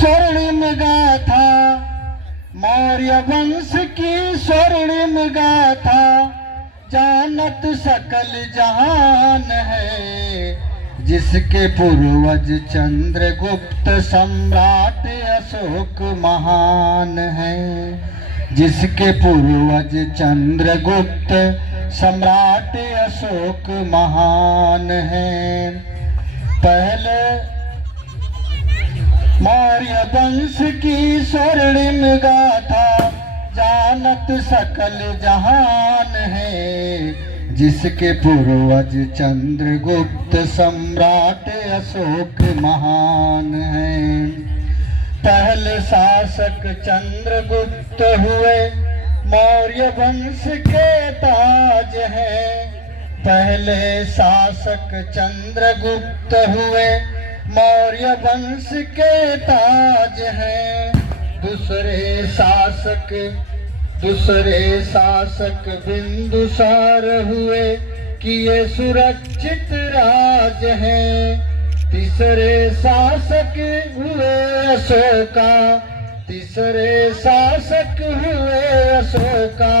स्वर्णिम गाथा, मौर्य वंश की स्वर्णिम गाथा, जानत सकल जहान है। जिसके पूर्वज चंद्रगुप्त सम्राट अशोक महान है। जिसके पूर्वज चंद्रगुप्त सम्राट अशोक महान है। पहले मौर्य वंश की स्वर्णिम गाथा, जानत सकल जहान है। जिसके पूर्वज चंद्रगुप्त सम्राट अशोक महान है। पहले शासक चंद्रगुप्त हुए, मौर्य वंश के ताज है। पहले शासक चंद्रगुप्त हुए, मौर्य वंश के ताज है। दूसरे शासक बिंदुसार हुए, किए सुरक्षित राज है। तीसरे शासक हुए अशोका, तीसरे शासक हुए अशोका,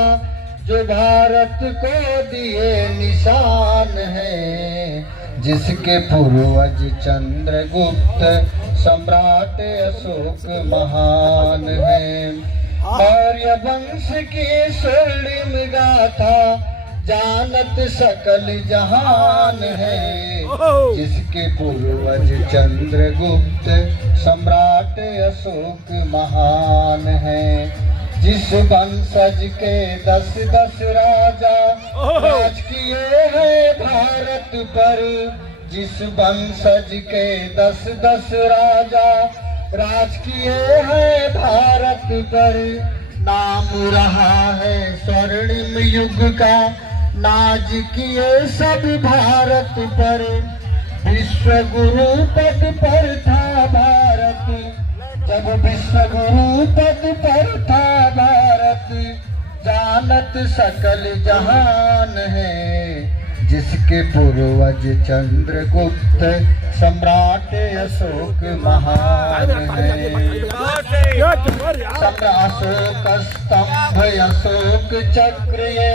जो भारत को दिए निशान है। जिसके पूर्वज चंद्रगुप्त सम्राट अशोक महान है। मौर्य वंश की स्वर्णिम गाथा, जानत सकल जहान है। जिसके पूर्वज चंद्रगुप्त सम्राट अशोक महान है। जिस वंशज के 10-10 राजा राज किए हैं भारत पर। जिस वंशज के 10-10 राजा राज किए हैं भारत पर। नाम रहा है स्वर्णिम युग का, नाज किए सब भारत पर। विश्व गुरु पद पर था भारत, जब विश्व गुरु पद पर था भारत। जानत सकल जहान है। जिसके पूर्वज चंद्रगुप्त सम्राट अशोक महान है। अशोक स्तंभ अशोक चक्र ये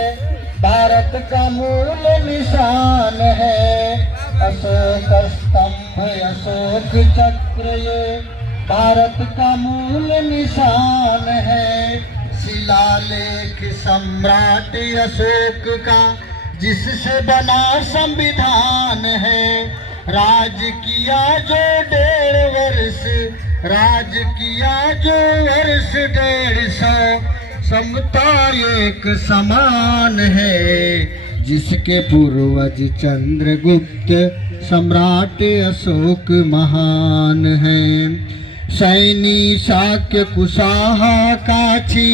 भारत का मूल निशान है। अशोक स्तंभ अशोक चक्र ये भारत का मूल निशान है। शिलालेख सम्राट अशोक का, जिससे बना संविधान है। राज किया जो 1.5 वर्ष, राज किया जो वर्ष 150, समता एक समान है। जिसके पूर्वज चंद्रगुप्त सम्राट अशोक महान है। सैनी शाक्य कुशाहा काछी,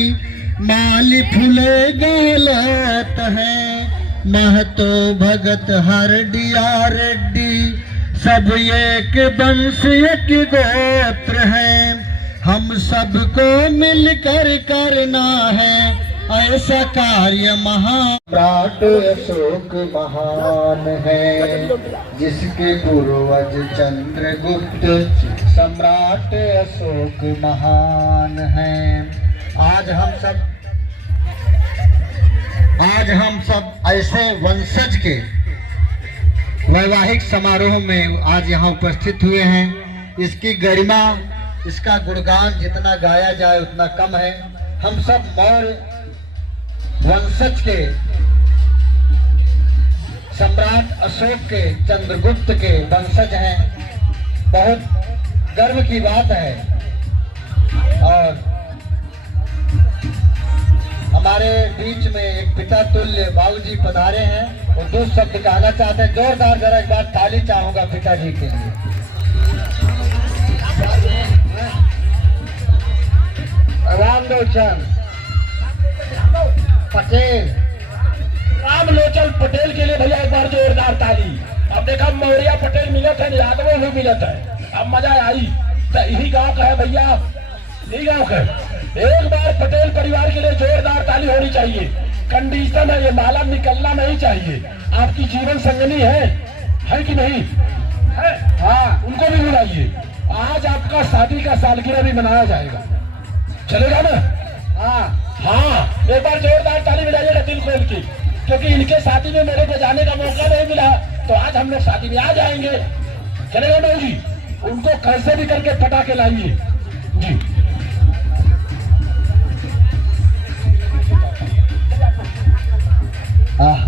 माली फुले गहलोत है। महतो भगत हरडिया रेड्डी, सब एक वंश एक गोत्र है। हम सबको मिलकर करना है ऐसा कार्य सम्राट अशोक महान है। जिसके पूर्वज चंद्रगुप्त सम्राट अशोक महान है। आज हम सब ऐसे वंशज के वैवाहिक समारोह में आज यहाँ उपस्थित हुए हैं। इसकी गरिमा, इसका गुणगान जितना गाया जाए उतना कम है। हम सब मौर्य वंशज के सम्राट अशोक के, चंद्रगुप्त के वंशज हैं। बहुत गर्व की बात है। और हमारे बीच में एक पिता तुल्य बाबूजी पधारे हैं, वो 2 शब्द कहना चाहते हैं। जोरदार जरा एक बार ताली चाहूंगा पिताजी के लिए। रामलोचन पटेल, रामलोचन पटेल के लिए भैया एक बार जोरदार ताली। अब देखा मौर्य पटेल मिलत है, यादव भी मिलत है, अब मजा आई। तो यही गांव का है भैया, यही गांव का है। एक बार पटेल परिवार के लिए जोरदार ताली होनी चाहिए। कंडीशन है, ये माला निकलना नहीं चाहिए। आपकी जीवन संगनी है कि नहीं है? हाँ, उनको भी बुलाइए। आज आपका शादी का सालगिरह भी मनाया जाएगा, चलेगा ना? हाँ हाँ, एक बार जोरदार ताली बजाइएगा दिल खोल के, क्योंकि इनके शादी में मेरे को जाने का मौका नहीं मिला, तो आज हम लोग शादी में आ जाएंगे। चलेगा भाई जी? उनको कैसे भी करके पटा के लाइए जी।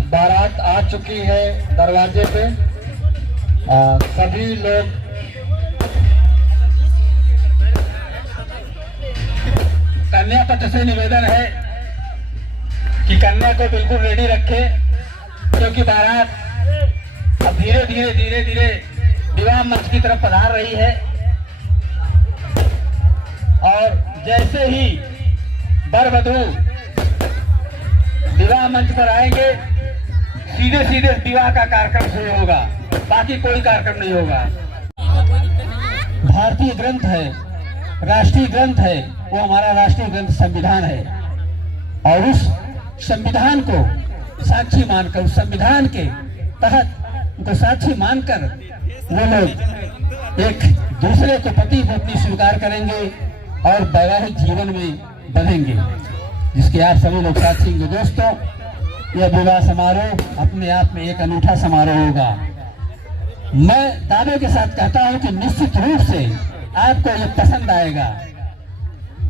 बारात आ चुकी है दरवाजे पे। सभी लोग कन्या पक्ष से निवेदन है कि कन्या को बिल्कुल रेडी रखे, क्योंकि बारात अब धीरे धीरे विवाह मंच की तरफ पधार रही है। और जैसे ही वर वधू विवाह मंच पर आएंगे, सीधे विवाह का कार्यक्रम शुरू होगा, बाकी कोई कार्यक्रम नहीं होगा। भारतीय ग्रंथ है, राष्ट्रीय ग्रंथ है, वो हमारा राष्ट्रीय ग्रंथ संविधान है। और उस संविधान को साक्षी मानकर, उस संविधान के तहत उनको साक्षी मानकर वो लोग एक दूसरे को पति पत्नी स्वीकार करेंगे और वैवाहिक जीवन में बंधेंगे, जिसके आप सभी लोग साक्षी होंगे। दोस्तों, यह विवाह समारोह अपने आप में एक अनूठा समारोह होगा। मैं दावे के साथ कहता हूं कि निश्चित रूप से आपको यह पसंद आएगा।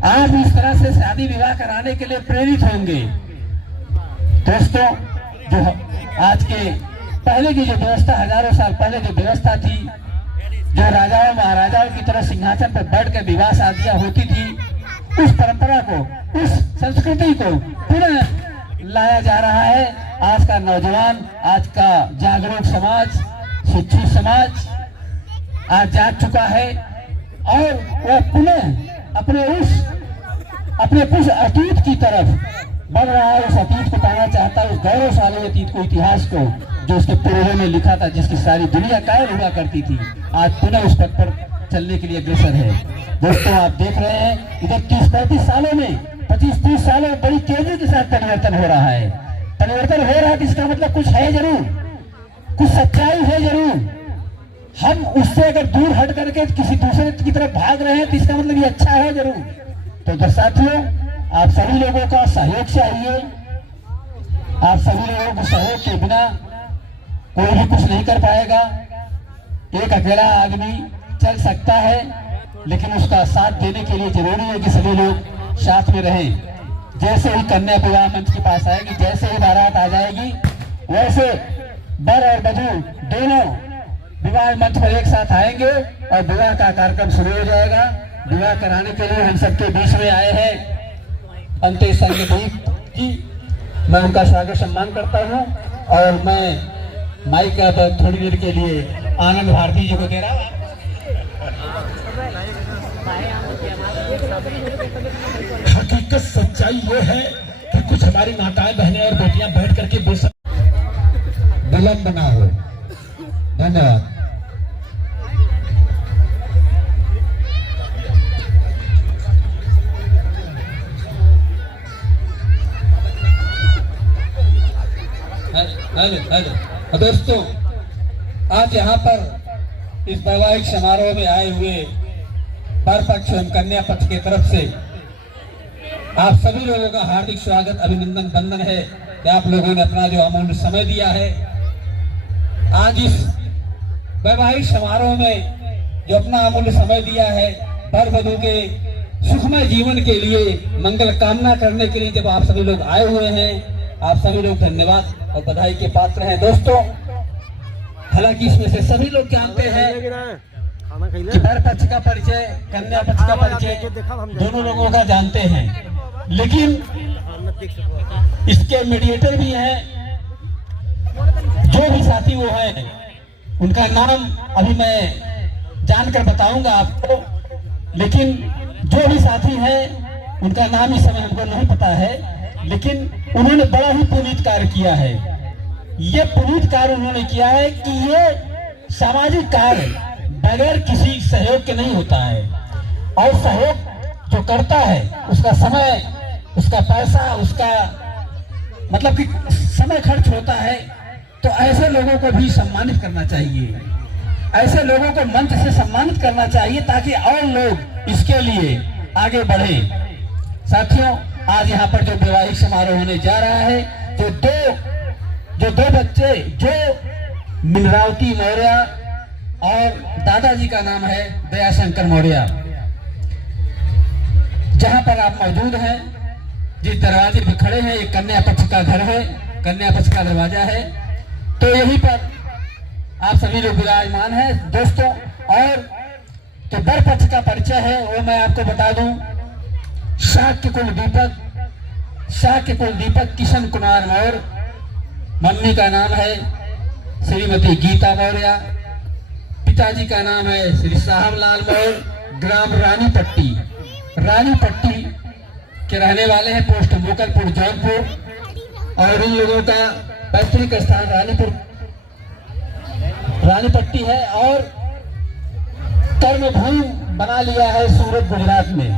आप इस तरह से शादी विवाह कराने के लिए प्रेरित होंगे। दोस्तों, जो आज के पहले की जो व्यवस्था, हजारों साल पहले जो व्यवस्था थी, जो राजाओं महाराजाओं की तरह सिंहासन पर बैठकर विवाह शादियां होती थी, उस परंपरा को, उस संस्कृति को पुनः लाया जा रहा है। आज का नौजवान, आज का जागरूक समाज, शिक्षित समाज आज जाग चुका है और वह पुनः अपने कुछ अतीत की तरफ बढ़ रहा है। उस अतीत को पाना चाहता है, उस गौरवशाली अतीत को, इतिहास को, जो उसके पूर्वजों ने लिखा था, जिसकी सारी दुनिया कायल हुआ करती थी, आज पुनः उस पथ पर चलने के लिए अग्रसर है। दोस्तों, आप देख रहे हैं इधर 30-35 सालों में, 25-30 सालों में बड़ी तेजी के साथ परिवर्तन हो रहा है। परिवर्तन हो रहा है, इसका मतलब कुछ है जरूर, कुछ सच्चाई है जरूर। हम उससे अगर दूर हट करके किसी दूसरे की तरफ भाग रहे हैं, तो इसका मतलब ये अच्छा है जरूर। तो साथियों, आप सभी लोगों का सहयोग चाहिए। आप सभी लोगों के सहयोग के बिना कोई भी कुछ नहीं कर पाएगा। एक अकेला आदमी चल सकता है, लेकिन उसका साथ देने के लिए जरूरी है कि सभी लोग साथ में रहें। जैसे ही कन्या विवाह मंच के पास आएगी, जैसे ही बारात आ जाएगी, वैसे वर और वधू दोनों विवाह मंच पर एक साथ आएंगे और विवाह का कार्यक्रम शुरू हो जाएगा। विवाह कराने के लिए हम सबके बीच में आए हैं अंते संघ जी, मैं उनका स्वागत सम्मान करता हूं। और मैं माइक अब थोड़ी देर के लिए आनंद भारती जी को दे रहा हूं। हकीकत सच्चाई ये है कि कुछ हमारी माताएं, बहनें और बेटियां बैठ करके विलंब ना हो। धन्यवाद। हेलो दोस्तों, आज यहाँ पर इस वैवाहिक समारोह में आए हुए वर पक्ष एवं कन्या पक्ष की तरफ से आप सभी लोगों का हार्दिक स्वागत, अभिनंदन, वंदन है कि आप लोगों ने अपना जो अमूल्य समय दिया है। आज इस वैवाहिक समारोह में जो अपना अमूल्य समय दिया है, वर वधू के सुखमय जीवन के लिए मंगल कामना करने के लिए जब आप सभी लोग आए हुए हैं, आप सभी लोग धन्यवाद और बधाई के पात्र हैं। दोस्तों, हालांकि इसमें से सभी लोग जानते हैं कि वर पक्ष का परिचय, कन्या पक्ष का परिचय दोनों लोगों का जानते हैं, लेकिन इसके मीडिएटर भी हैं। जो भी साथी वो हैं, उनका नाम अभी मैं जानकर बताऊंगा आपको, लेकिन जो भी साथी हैं उनका नाम इस समय हमको नहीं पता है, लेकिन उन्होंने बड़ा ही पुनीत कार्य किया है। ये पुनीत कार्य उन्होंने किया है कि ये सामाजिक कार्य बगैर किसी सहयोग के नहीं होता है, और सहयोग जो करता है उसका समय, उसका पैसा, उसका मतलब कि समय खर्च होता है। तो ऐसे लोगों को भी सम्मानित करना चाहिए। ऐसे लोगों को मंच से सम्मानित करना चाहिए ताकि और लोग इसके लिए आगे बढ़े। साथियों, आज यहाँ पर जो वैवाहिक समारोह होने जा रहा है, जो दो बच्चे, जो मिनरावती मौर्य और दादाजी का नाम है दयाशंकर मौर्य, जहां पर आप मौजूद हैं, जिस दरवाजे पे खड़े हैं, एक कन्या पक्ष का घर है, कन्या पक्ष का दरवाजा है। तो यहीं पर आप सभी लोग विराजमान हैं दोस्तों। और जो वर पक्ष का परिचय है वो मैं आपको बता दूं। शाक्य कुल दीपक किशन कुमार मौर्य, मम्मी का नाम है श्रीमती गीता मौर्य, पिताजी का नाम है श्री साहबलाल मौर्य, ग्राम रानीपट्टी के रहने वाले हैं, पोस्ट मोकलपुर जौनपुर। और इन लोगों का पैतृक स्थान रानीपट्टी है और कर्मभूमि बना लिया है सूरत गुजरात में।